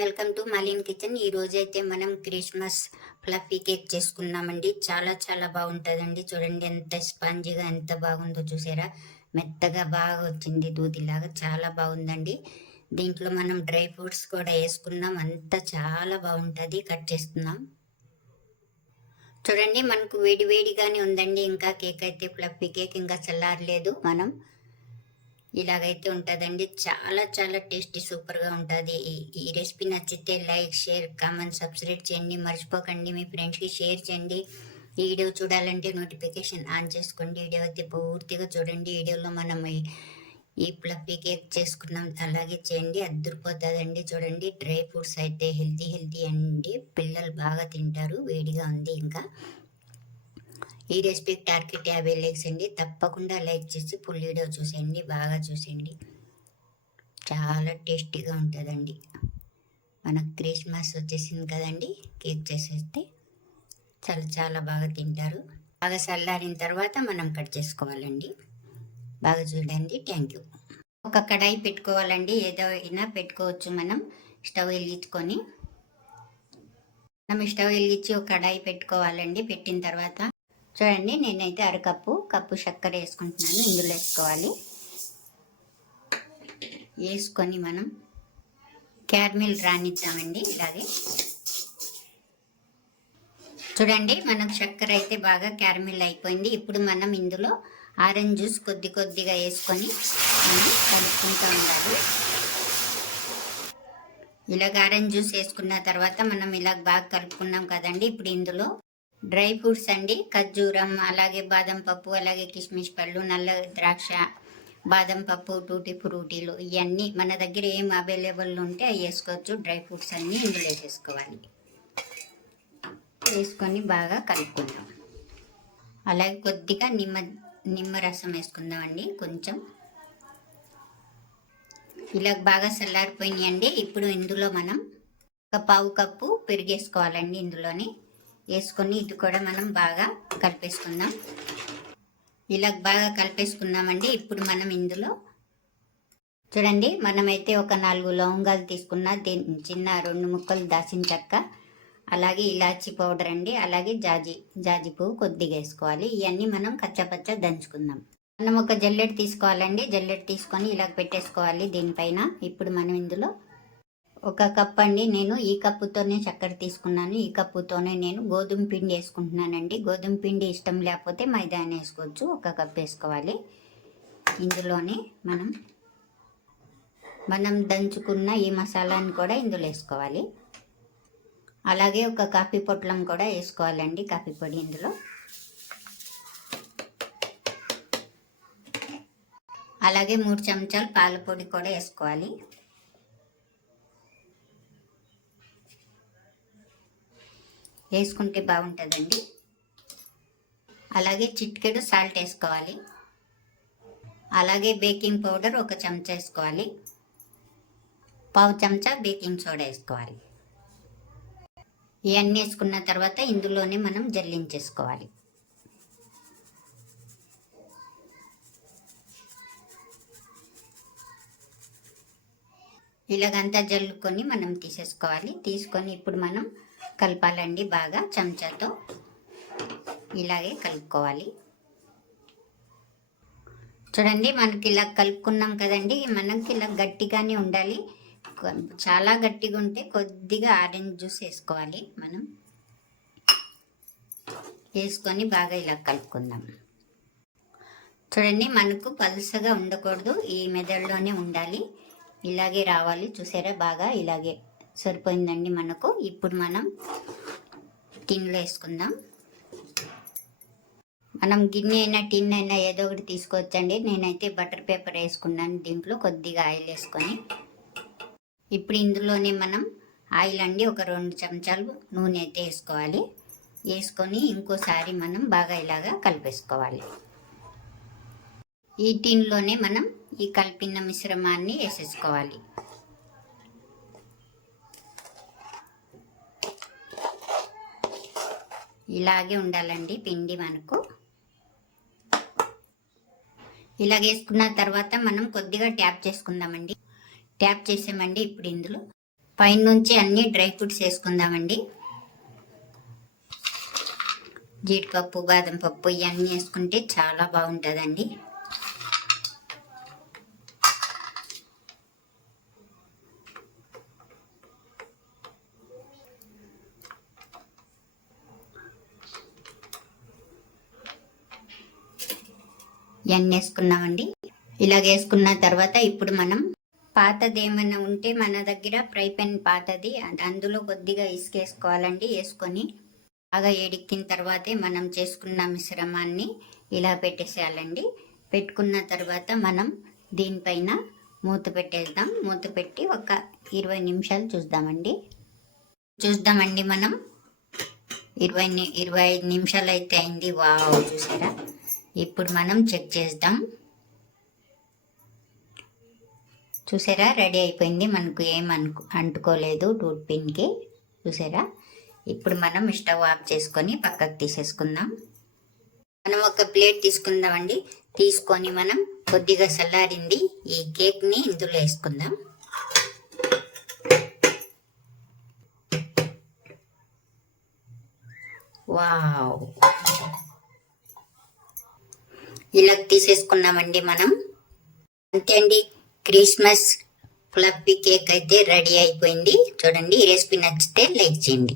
Welcome to మలీన్ kitchen. ఈ రోజు అయితే మనం క్రిస్మస్ ఫ్లఫీ కేక్ చేసుకున్నామండి. చాలా చాలా బాగుంటుందండి. చూడండి ఎంత స్పాంజీగా ఎంత బాగుందో చూసారా. మెత్తగా బాగా వచ్చింది, దూదిలాగా చాలా బాగుందండి. దీంట్లో మనం డ్రై ఫ్రూట్స్ కూడా వేసుకున్నాం. అంతా చాలా బాగుంటుంది. కట్ చేస్తున్నాం. చూడండి మనకు వేడి వేడిగానే ఉందండి. ఇంకా కేక్ అయితే ఫ్లఫీ కేక్ ఇంకా చల్లారలేదు. మనం ఇలాగైతే ఉంటుందండి. చాలా చాలా టేస్టీ సూపర్గా ఉంటుంది. ఈ రెసిపీ నచ్చితే లైక్, షేర్, కామెంట్, సబ్స్క్రైబ్ చేయండి. మర్చిపోకండి మీ ఫ్రెండ్స్కి షేర్ చేయండి. ఈ వీడియో చూడాలంటే నోటిఫికేషన్ ఆన్ చేసుకోండి. వీడియో అయితే పూర్తిగా చూడండి. వీడియోలో మనం ఈ ఫ్లఫీ కేక్ చేసుకున్నాం. అలాగే చేయండి, అద్దరిపోతుందండి. చూడండి డ్రై ఫ్రూట్స్ అయితే హెల్తీ అండి. పిల్లలు బాగా తింటారు. వేడిగా ఉంది. ఇంకా ఈ రెసిపీకి టార్గెట్ 50 లైక్స్ అండి. తప్పకుండా లైక్ చేసి ఫుల్ వీడియో చూసేయండి, బాగా చూసేయండి. చాలా టేస్టీగా ఉంటుందండి. మనకు క్రిస్మస్ వచ్చేసింది కదండి. కేక్ చేసేస్తే చాలా చాలా బాగా తింటారు. బాగా చల్లారిన తర్వాత మనం కట్ చేసుకోవాలండి. బాగా చూడండి. Thank you. ఒక కడాయి పెట్టుకోవాలండి. ఏదో అయినా పెట్టుకోవచ్చు. మనం స్టవ్ వెలిగించుకొని స్టవ్ వెలిగించి ఒక కడాయి పెట్టుకోవాలండి. పెట్టిన తర్వాత చూడండి నేనైతే కప్పు చక్కెర వేసుకుంటున్నాను. ఇందులో వేసుకోవాలి. వేసుకొని మనం క్యారమిల్ రానిద్దామండి. ఇలాగే చూడండి మనకు చక్కెర అయితే బాగా క్యారమిల్ అయిపోయింది. ఇప్పుడు మనం ఇందులో ఆరెంజ్ జ్యూస్ కొద్దిగా వేసుకొని మనం కలుపుకుంటూ ఉండాలి. ఇలాగ ఆరెంజ్ జ్యూస్ వేసుకున్న తర్వాత మనం ఇలాగ బాగా కలుపుకున్నాం కదండి. ఇప్పుడు ఇందులో డ్రై ఫ్రూట్స్ అండి, ఖర్జూరం, అలాగే బాదం పప్పు, అలాగే కిస్మిస్ పళ్ళు, నల్ల ద్రాక్ష, బాదం పప్పు, టూటీ ఫ్రూటీలు, ఇవన్నీ మన దగ్గర ఏం అవైలబుల్ ఉంటే అవి వేసుకోవచ్చు. డ్రై ఫ్రూట్స్ అన్నీ ఇందులో వేసేసుకోవాలి. వేసుకొని బాగా కలుపుకుందాం. అలాగే కొద్దిగా నిమ్మరసం వేసుకుందామండి. కొంచెం ఇలా బాగా చల్లారిపోయినాయండి. ఇప్పుడు ఇందులో మనం ఒక పావు కప్పు పెరిగేసుకోవాలండి. ఇందులోని వేసుకొని ఇది కూడా మనం బాగా కలిపేసుకుందాం. ఇలా బాగా కలిపేసుకున్నామండి. ఇప్పుడు మనం ఇందులో చూడండి మనమైతే ఒక 4 లవంగాలు తీసుకున్న, చిన్న 2 ముక్కలు దాచిన చెక్క, అలాగే ఇలాచీ పౌడర్ అండి, అలాగే జాజి పువ్వు కొద్దిగా వేసుకోవాలి. ఇవన్నీ మనం కచ్చపచ్చ దంచుకుందాం. మనం ఒక జల్లెడ తీసుకోవాలండి. జల్లెడ తీసుకొని ఇలా పెట్టేసుకోవాలి దీనిపైన. ఇప్పుడు మనం ఇందులో ఒక కప్ అండి, నేను ఈ కప్పుతోనే చక్కెర తీసుకున్నాను. ఈ కప్పుతోనే నేను గోధుమ పిండి వేసుకుంటున్నానండి. గోధుమ పిండి ఇష్టం లేకపోతే మైదా వేసుకోవచ్చు. ఒక కప్ వేసుకోవాలి. ఇందులోనే మనం దంచుకున్న ఈ మసాలాని కూడా ఇందులో వేసుకోవాలి. అలాగే ఒక కాఫీ పొట్లం కూడా వేసుకోవాలండి, కాఫీ పొడి. ఇందులో అలాగే 3 చెంచాలు పాల పొడి కూడా వేసుకోవాలి. వేసుకుంటే బాగుంటుందండి. అలాగే చిటికెడు సాల్ట్ వేసుకోవాలి. అలాగే బేకింగ్ పౌడర్ 1 చెంచా వేసుకోవాలి. పావు చెంచా బేకింగ్ సోడా వేసుకోవాలి. ఇవన్నీ వేసుకున్న తర్వాత ఇందులోనే మనం జల్లించేసుకోవాలి. ఇలాగంతా జల్లుకొని మనం తీసేసుకోవాలి. తీసుకొని ఇప్పుడు మనం కలపాలండి బాగా. చెంచాతో ఇలాగే కలుపుకోవాలి. చూడండి మనకి ఇలా కలుపుకున్నాం కదండి. మనకి ఇలా గట్టిగానే ఉండాలి. చాలా గట్టిగా ఉంటే కొద్దిగా ఆరెంజ్ జ్యూస్ వేసుకోవాలి. మనం వేసుకొని బాగా ఇలా కలుపుకుందాం. చూడండి మనకు పలుసగా ఉండకూడదు, ఈ మెథడ్లోనే ఉండాలి. ఇలాగే రావాలి. చూసారా బాగా ఇలాగే సరిపోయిందండి మనకు. ఇప్పుడు మనం టిన్లో వేసుకుందాం. మనం గిన్నె అయినా టిన్ అయినా ఏదో ఒకటి తీసుకోవచ్చండి. నేనైతే బటర్ పేపర్ వేసుకున్నాను. దీంట్లో కొద్దిగా ఆయిల్ వేసుకొని ఇప్పుడు ఇందులోనే మనం ఆయిల్ అండి ఒక 2 చెంచాలు నూనె అయితే వేసుకోవాలి. వేసుకొని ఇంకోసారి మనం బాగా ఇలాగా కలిపేసుకోవాలి. ఈ టిన్లోనే మనం ఈ కలిపిన మిశ్రమాన్ని వేసేసుకోవాలి. ఇలాగే ఉండాలండి పిండి మనకు. ఇలాగ వేసుకున్న తర్వాత మనం కొద్దిగా ట్యాప్ చేసుకుందామండి. ట్యాప్ చేసామండి. ఇప్పుడు ఇందులో పైన నుంచి అన్ని డ్రై ఫ్రూట్స్ వేసుకుందామండి. జీడిపప్పు, బాదం పప్పు ఇవన్నీ వేసుకుంటే చాలా బాగుంటుందండి. ఇవన్నీ వేసుకున్నామండి. ఇలాగ వేసుకున్న తర్వాత ఇప్పుడు మనం పాతది ఏమైనా ఉంటే మన దగ్గర ఫ్రై పెన్ పాతది అందులో కొద్దిగా ఇసుకేసుకోవాలండి. వేసుకొని బాగా ఎడిక్కిన తర్వాతే మనం చేసుకున్న మిశ్రమాన్ని ఇలా పెట్టేసేయాలండి. పెట్టుకున్న తర్వాత మనం దీనిపైన మూత పెట్టేద్దాం. మూత పెట్టి ఒక 20 నిమిషాలు చూద్దామండి. మనం 25 నిమిషాలు అయితే అయింది. వావ్, చూసారా? ఇప్పుడు మనం చెక్ చేద్దాం. చూసారా, రెడీ అయిపోయింది. మనకు ఏం అంటుకోలేదు టూత్ పిన్కి. చూసారా? ఇప్పుడు మనం స్టవ్ ఆఫ్ చేసుకొని పక్కకు తీసేసుకుందాం. మనం ఒక ప్లేట్ తీసుకుందామండి. తీసుకొని మనం కొద్దిగా చల్లారింది ఈ కేక్ని ఇందులో వేసుకుందాం. వావ్, ఇలా తీసేసుకున్నామండి మనం. అంతే అండి, క్రిస్మస్ ఫ్లఫీ కేక్ అయితే రెడీ అయిపోయింది. చూడండి, ఈ రెసిపీ నచ్చితే లైక్ చేయండి.